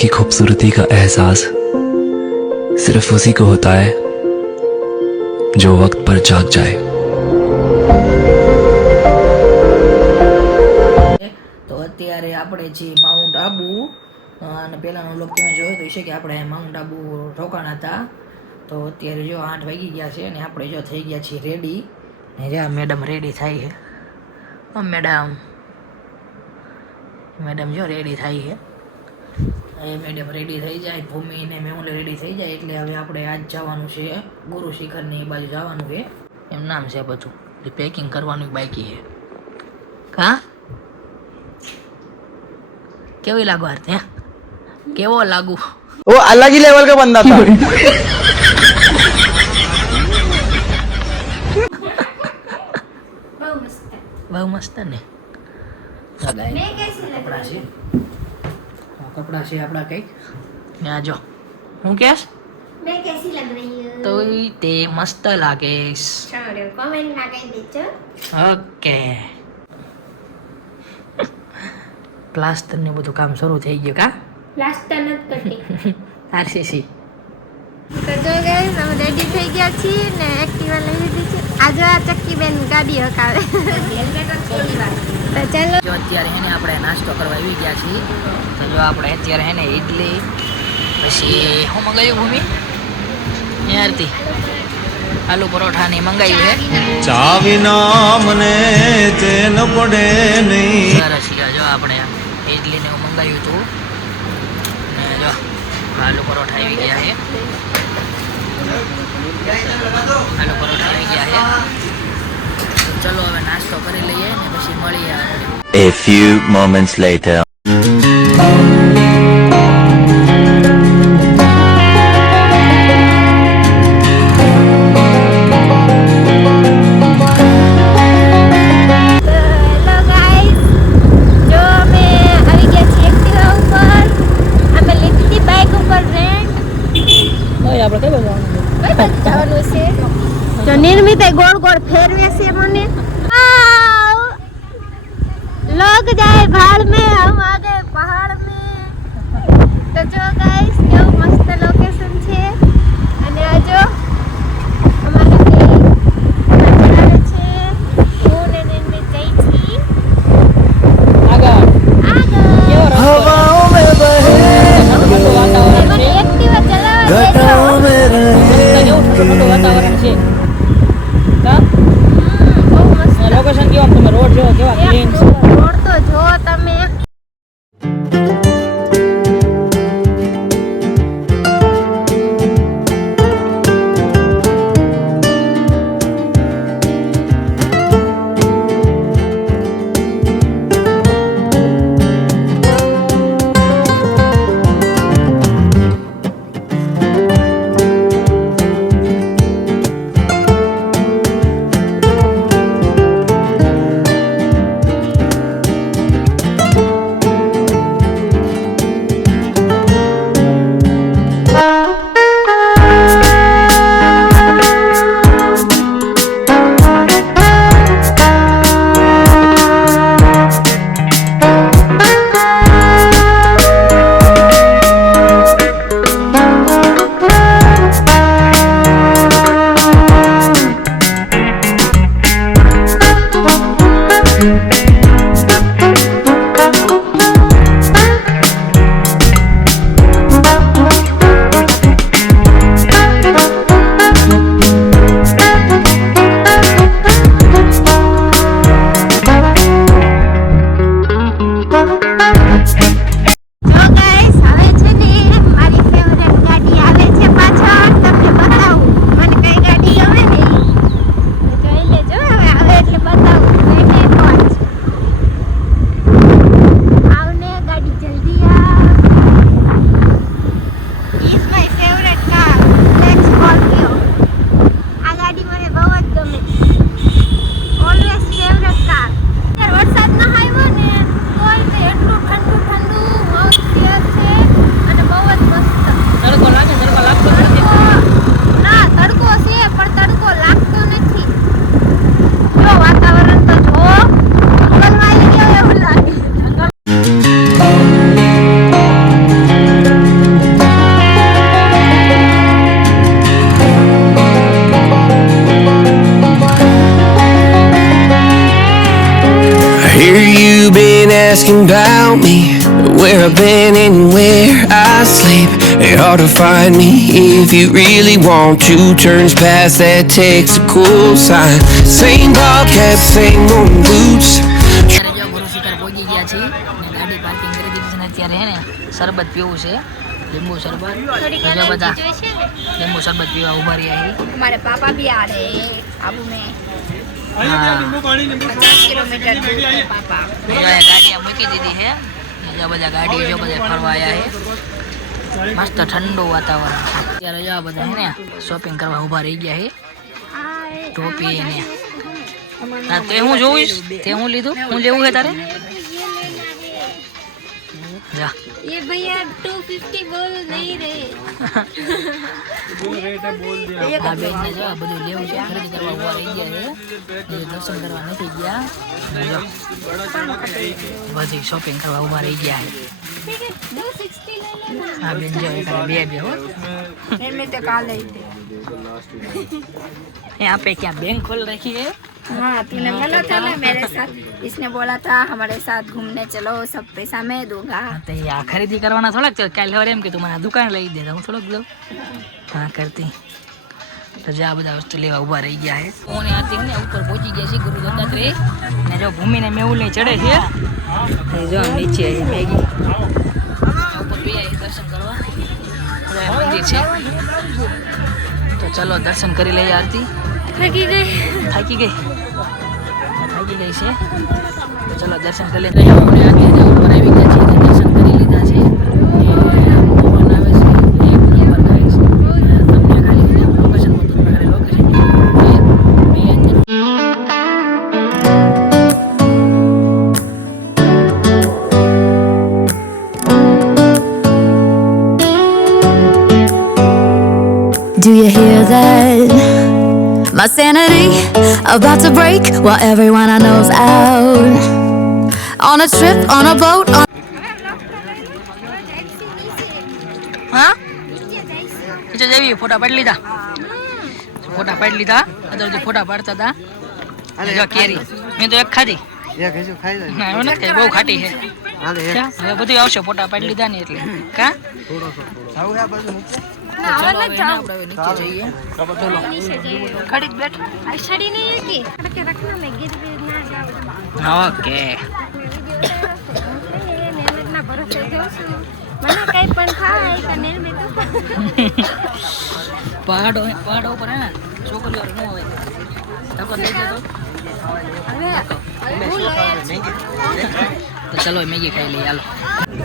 की खूबसूरती का एहसास सिर्फ उसी को होता है जो वक्त पर जाग जाए। તો અત્યારે આપણે જે માઉન્ટ આબુ અને પહેલાંનો વ્લોગ તમે જોયો તો છે કે આપણે માઉન્ટ આબુ રોકાણા હતા. તો અત્યારે જો 8 વાગી ગયા છે અને આપણે જો થઈ ગયા છીએ રેડી. ને જ્યાં મેડમ રેડી થાય છે. મેડમ જો રેડી થાય છે. એ મેડમ રેડી થઈ જાય, ભૂમિ ને મેહુલ રેડી થઈ જાય એટલે હવે આપણે આજ જવાનું છે ગુરુ શિખરની બાજુ જવાનું છે. એમ નામ છે બધું પેકિંગ કરવાનું બાકી છે. કા કેવી लागू आरती केवो लागू वो अलग ही लेवल का बंदा था। बहु मस्त ने कपड़ा से अपना कई ने आ जाओ हूँ कैस मैं कैसी लग रही हूँ तो ते मस्त लागे छोड़ो कमेंट लगाई देજો ओके પ્લાસ્ટર ને બધું કામ શરૂ થઈ ગયું કા પ્લાસ્ટર નથી કરતી આરસીસી તો જો ગાઈસ અમે રેડી થઈ ગયા છીએ ને એક્ટિવા લઈ લીધી છે. આજે આ ચક્કી બેન ગાડી હકાવે તો ચાલો જો અત્યારે હેને આપણે નાસ્તો કરવા આવી ગયા છીએ. તો જો આપણે અત્યારે હેને ઈડલી પછી શું મંગાવ્યું ભૂમિ આરતી આલુ પરોઠા ને મંગાવ્યું છે. ચાવીના મને ચેન પડે નહીં. સરસ જો આપણે ઈડલી ને મંગાવ્યું હતું ને જો આલુ પરોઠા આવી ગયા છે. આલુ પરોઠા આવી ગયા છે. તો ચલો હવે નાસ્તો કરી લઈએ ને પછી મળીએ આપણે. A few moments later. जो निर्मित गोल गोल फेरवे से मने लोग जाए भाड़ में हम आ गए पहाड़ में. तो जो गाइस કેવું મસ્ત લોકેશન છે અને આ જો અમારી આવે છે હું ને નિર્મિત જઈ છી આગળ हवाओं में बहे મને એક્ટિવા ચલાવવા દેજો. घटाओं में रहे વાતાવરણ છે બહુ મસ્ત લોકેશન કેવા તમે રોડ જો કેવા ક્લીન છે. રોડ તો જો તમે asking about me, where I've been and where I sleep. It's hard to find me. If you really want to, turns past that takes a cool sign. Same ball cap, same old boots. અત્યારે જો ગુરુ શિખર પહોંચી ગયા છીએ ને ગાડી parking કરી દીધી છે ને અત્યારે હે ને શરબત પીવું છે લીંબુ શરબત થોડીક બીજા બધા એનર્જી જોઈશે ને લીંબુ શરબત પીવા ઉભા રહ્યા છે हमारे पापा भी आ रहे हैं आबू में હા 50 किलोमीटर दूर है पापा જો આ ગાડી મૂકી દીધી છે બીજા બધા ગાડી જો બધા ફરવા આવ્યા છે મસ્ત ઠંડુ વાતાવરણ અત્યારે જો આ બધા હે ને શોપિંગ કરવા ઉભા રહી ગયા છે ટોપી ને હા તે હું જોઈશ તે હું લીધું હું લેવું છે તારે જા ये भैया 250 बोल नहीं रहे આ બેન ને જો આ બધું લેવું છે ખરીદી કરવા ઉભા રહી ગયા છે એ દર્શન કરવા નથી ગયા અને જો બધી શોપિંગ કરવા ઉભા રહી ગયા છે ठीक है 260 ले लेना આ બેન જો બે બે હો में तो काल ही थे यहाँ पे क्या बैंक खोल रखी है हाँ तूने बोला था ना मेरे साथ इसने बोला था हमारे साथ घूमने चलो सब पैसा मैं दूंगा तो ये आ खरीदी करवाना थोड़ा काल हवारे एम के तुम्हारा दुकान लई देता हूँ थोड़ा दो हाँ करती तो जा બધા વસ્તુ લેવા ઉભા રહી ગયા છે ફોન આતી ને ઉપર પહોંચી ગયા છે ગુરુ દત્તાત્રેય ને જો ભૂમિને મેહુલ ને ચડે છે એ જો નીચે મેગી ઉપર બે આઈ દર્શન કરવા મંદિર છે તો ચલો દર્શન કરી લઈએ આરતી थकी गई થાકી ગઈ છે તો ચલો દર્શન કરી લઈએ આપણે આરતી ઉપર આવી ગયા છીએ દર્શન કરી લીધા છે પવન આવે છે એક નંબર ગાઈસ તમને ખાલી લોકેશન બતાવું ખાલી location Do you hear that? My sanity about to break while everyone I know's out. On a trip, on a boat, on હા નીચે જઈએ ફોટા પાડી લીધા અત્યારે જે ફોટા પાડતા હતા અને જો કેરી મેં તો એક ખાધી ના એવું નથી બહુ ખાટી છે હવે બધું આવશે ફોટા પાડી લીધા ને એટલે કા चलो આપણે નીચે જઈએ खड़ी बैठ छड़ी नहीं है कि के रखना मैं गिर भी ना जाओ ઓકે मेहनत ना भरोसे जाऊं મને કઈ પણ ખાય તો નેલ મે તો પહાડો ઉપર હે ને છોકરીઓ ન હોય તકો દઈ દે હવે હું લાયા છું તો ચલો મેગી ખાઈ લઈએ હાલો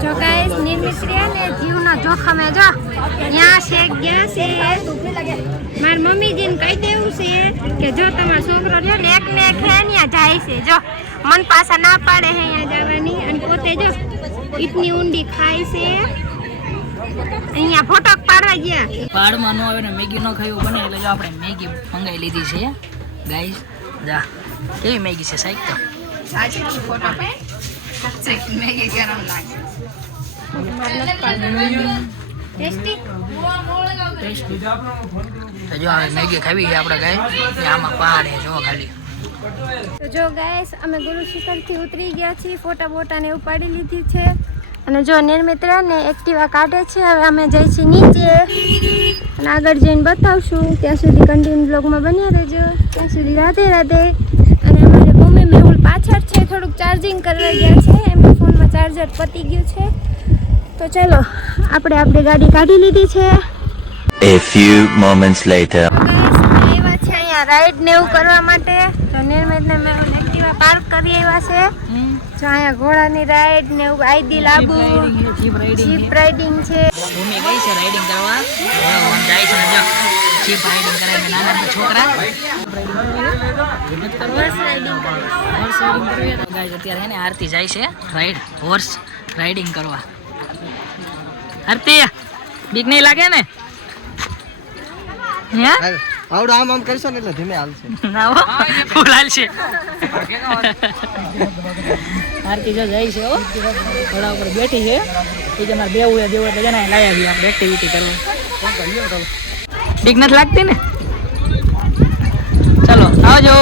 જો ગાઈસ નિર્મિત રહ્યા ને જીવનો જોખમે જો ત્યાં શેક ગયા છે મારી મમ્મીજીને કહી દેવું છે કે જો તમારો છોકરો રહ્યો ને એકને એક અહીંયા જાય છે જો મન પાછા ના પાડે છે અહીંયા જવાની અને પોતે જો ઇતની ઊંડી ખાય છે અહીંયા ફોટો પાડવા ગયા પહાડમાં ન આવે ને મેગી ન ખાયું બને એટલે જો આપણે મેગી મંગાવી લીધી છે ગાઈસ જા કેવી મેગી છે સાઈક તો સાચી ફોટો પે મેગી ગરમ લાગે ટેસ્ટી તો જો હવે મેગી ખાવી છે આપણે ગાય આમાં પહાડ છે જો ખાલી તો જો ગાઈસ અમે ગુરુ શિખરથી ઉતરી ગયા છીએ ફોટા બોટાને ઉપાડી લીધી છે અને જો નિર્મિત ને એક્ટિવા કાઢે છે હવે અમે જઈ છીએ નીચે અને આગળ જઈને બતાવશું ત્યાં સુધી કન્ટિન્યુ બ્લોગમાં બન્યા રહેજો ત્યાં સુધી રાધે રાધે અને અમારે ભૂમિ મેહુલ પાછળ છે થોડુંક ચાર્જિંગ કરવા ગયા છે એમના ફોનમાં ચાર્જર પતી ગયું છે તો ચલો આપણે આપણી ગાડી કાઢી લીધી છે A few moments later. આવ્યા છે અહીંયા રાઈડ ને એવું કરવા માટે તો નિર્મિત ને મેહુલ એક્ટિવા પાર્ક કરી આવ્યા છે જો અહીંયા ઘોડાની રાઈડ ને એવું આઈડી લાબુ જીપ રાઇડિંગ છે ભૂમિ ગઈ છે રાઇડિંગ કરવા હવે ઓન જાય છે ને જો જીપ રાઇડિંગ કરે છે નાના છોકરા હોર્સ રાઇડિંગ કરે ગાઈસ અત્યારે હે ને આરતી જાય છે હોર્સ રાઇડિંગ કરવા આરતી બીક નહીં લાગે ને હે આવડો આમ કરશો ને એટલે ધીમે હાલશે ના હો ફૂલ હાલશે આરતી જો જાય છે હો ઘોડા ઉપર બેઠી છે એ કે મારે બેવું એટલે જણા લાયા છીએ આપણે એક્ટિવિટી કરવા બીક નથી લાગતી ને ચલો આવજો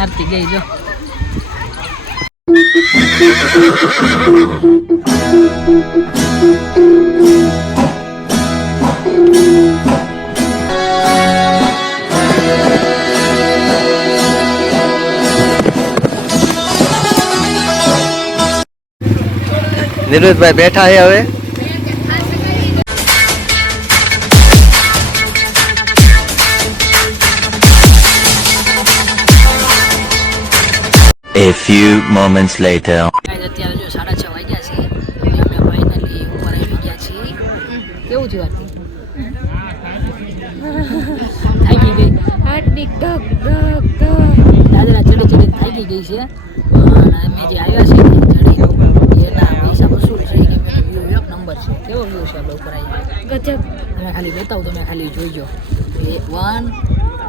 આરતી ગઈ જો નિરુતભાઈ બેઠા છે હવે. A few moments later. Guys અત્યારે જો 6:30 વાગ્યા છે અને અમે ફાઇનલી ઉપર આવી ગયા છીએ. કેવું થયું આરતી? થાકી ગઈ. હાર્ટબીટ ધક ધક ધક. દાદરા ચડી ચડી થાકી ગઈ છે પણ અમે જે આવ્યા છે ને ચડી એના પૈસા વસૂલ છે કે મેં વ્યૂ એક નંબર છે. કેવો વ્યૂ છે આપણે ઉપર આવી ગજબ. તમે ખાલી બતાવું તમે ખાલી જોઈજો 1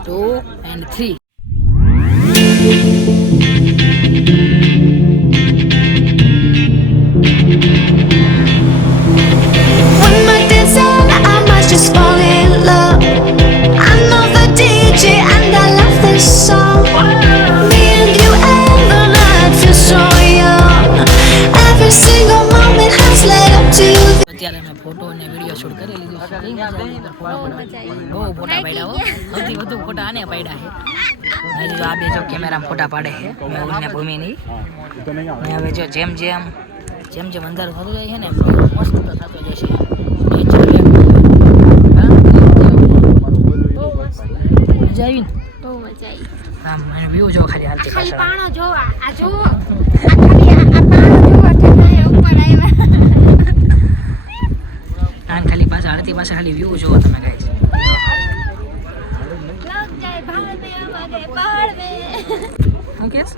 2 and 3. When my dance on, I must just fall in love. I know the DJ and I love this song. Me and you and the night feel so young. Every single moment has led up to અત્યારે મેં photo અને video shoot કરી લીધું છે. બહુ ફોટા પાડ્યા હો. સૌથી વધુ ફોટા આને પાડ્યા છે. હજી જો આ બે જો કેમેરામાં ફોટા પાડે છે મેહુલ ને ભૂમિની. અને હવે જો જેમ જેમ અંધારું થતું જાય છે ને મસ્ત તો થતો જશે. મજા આવી ને? બહુ મજા આવી. આમ મને વ્યૂ જો ખાલી આરતી ખાલી પાછળ. પાણો જોવા. આ જુઓ. આ ખાલી આ પાણો જોવા ઠંડા ઉપર આવ્યા. આમ ખાલી પાછળ આરતી પાસે ખાલી વ્યૂ જોવો તમે ગાઈસ. લગ જાય ભાળ में हमारे पहाड़ में. હું કેસ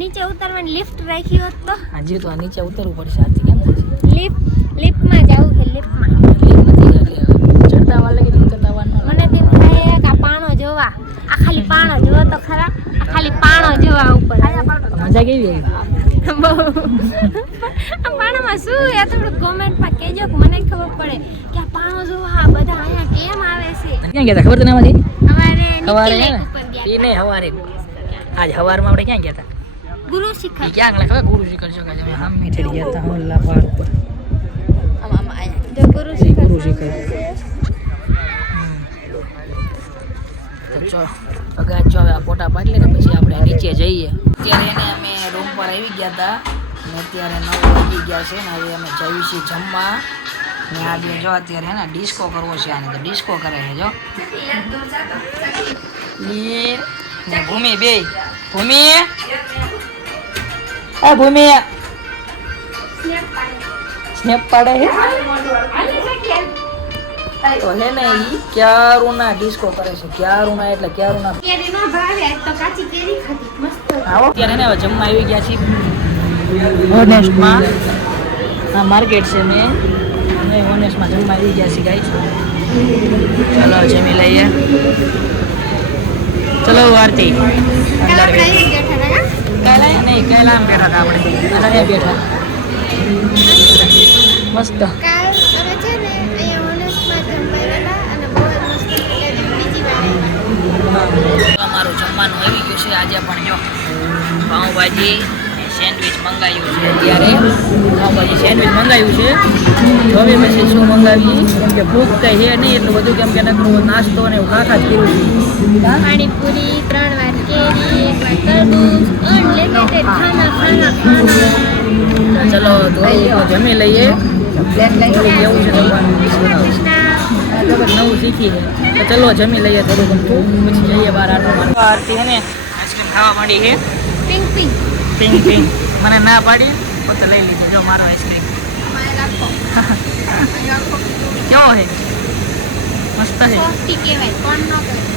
નીચે ઉતરવાની લિફ્ટ રાખી હોત તો હજી તો આ નીચે ઉતરવું પડશે. આરતી કેમ થશે? લિફ્ટમાં જવું છે લિફ્ટમાં. લીક નથી એટલે ચડતા વાર લાગે તો ઉતરતા વાર ન લાગે. મને તેમ થાય કે આ પાણો જોવા. આ ખાલી પાણો જોવો તો ખરા. આ ખાલી પાણો જોવા ઉપર. મજા કેવી આવી? બહુ. આ પાણામાં શું એ થોડું કોમેન્ટમાં કહેજો કે મને ખબર પડે કે આ પાણો જોવા આ બધા અહીંયા કેમ આવે છે. ક્યાં ગયા હતા ખબર તને એમાંથી? અમારે સવારે નીચે હે લેક ઉપર ને ગયા એ નહીં સવારે આજ સવારમાં આપણે ક્યાં ગયા હતા? ગુરુ શિખર. એ ક્યાં ગયા ખબર? ગુરુ શિખર છો કે અમે હામી ચડી ગયા હતા હોલા પહાડ ઉપર. આમાં આયા જો ગુરુ શિખર. ગુરુ શિખર. તો ચો અગાજ જો હવે આ ફોટા પાડી લે ને પછી આપણે નીચે જઈએ. અત્યારે એને અમે રૂમ પર આવી ગયા હતા અને અત્યારે 9 વાગી ગયા છે ને હવે અમે જઈએ છીએ જમવા. ને આ બે જો અત્યારે હે ને ડિસ્કો કરવો છે આને તો ડિસ્કો કરે છે જો. ઈ ને ભૂમિ બે ભૂમિ આ ભૂમિ સ્નેપ પાડે છે તો હે ને ઈ ક્યારુના ડિસ્કો કરે છે. ક્યારુના એટલે ક્યારુના કેરી નો ભાવે આજ તો કાચી કેરી ખાધી મસ્ત. આવો અત્યારે ને હવે જમવા આવી ગયા છીએ હોનેસ્ટમાં. આ માર્કેટ છે મેં અમે હોનેસ્ટમાં જમવા આવી ગયા છીએ ગાઈસ. ચલો જમી લઈએ. ચલો આરતી અંદર આપણે અહીં બેઠા હતા કૈલા નહીં કૈલામ બેઠા હતા આપણે અહીંયા બેઠા મસ્ત. કાલ અમે છે ને અહીંયા ઓનેસ્ટમાં જમવા ગયા અને બહુ જ મસ્ત કેરી બીજી વાર આવ્યા. અમારું જમવાનું આવી ગયું છે આજે પણ જો પાઉંભાજી સેન્ડવિચ મંગાવ્યું છે. અત્યારે પાઉંભાજી સેન્ડવિચ મંગાવ્યું છે. હવે પછી શું મંગાવીએ કેમ કે ભૂખ કંઈ છે નહીં એટલું બધું કેમ કે નકરું નાસ્તો ને એવું ખાખા જ કર્યું છે. પાણીપુરી 3 વાર કેરી 1 વાર તરબૂચ અનલિમિટેડ ખાના ખાના ખાના. ચલો તો જમી લઈએ. કેવું છે જમવાનું નવું શીખી છે તો ચલો જમી લઈએ થોડું ઘણું પછી જઈએ બહાર આટલો મારવા. આરતી છે ને આઈસ્ક્રીમ ખાવા માંડી છે. પિંક પિંક પિંક પિંક મને ના પાડી પોતે લઈ લીધો જો મારો આઈસ્ક્રીમ. કેવો છે? મસ્ત છે. સોફ્ટી કહેવાય પણ ન કહેવાય.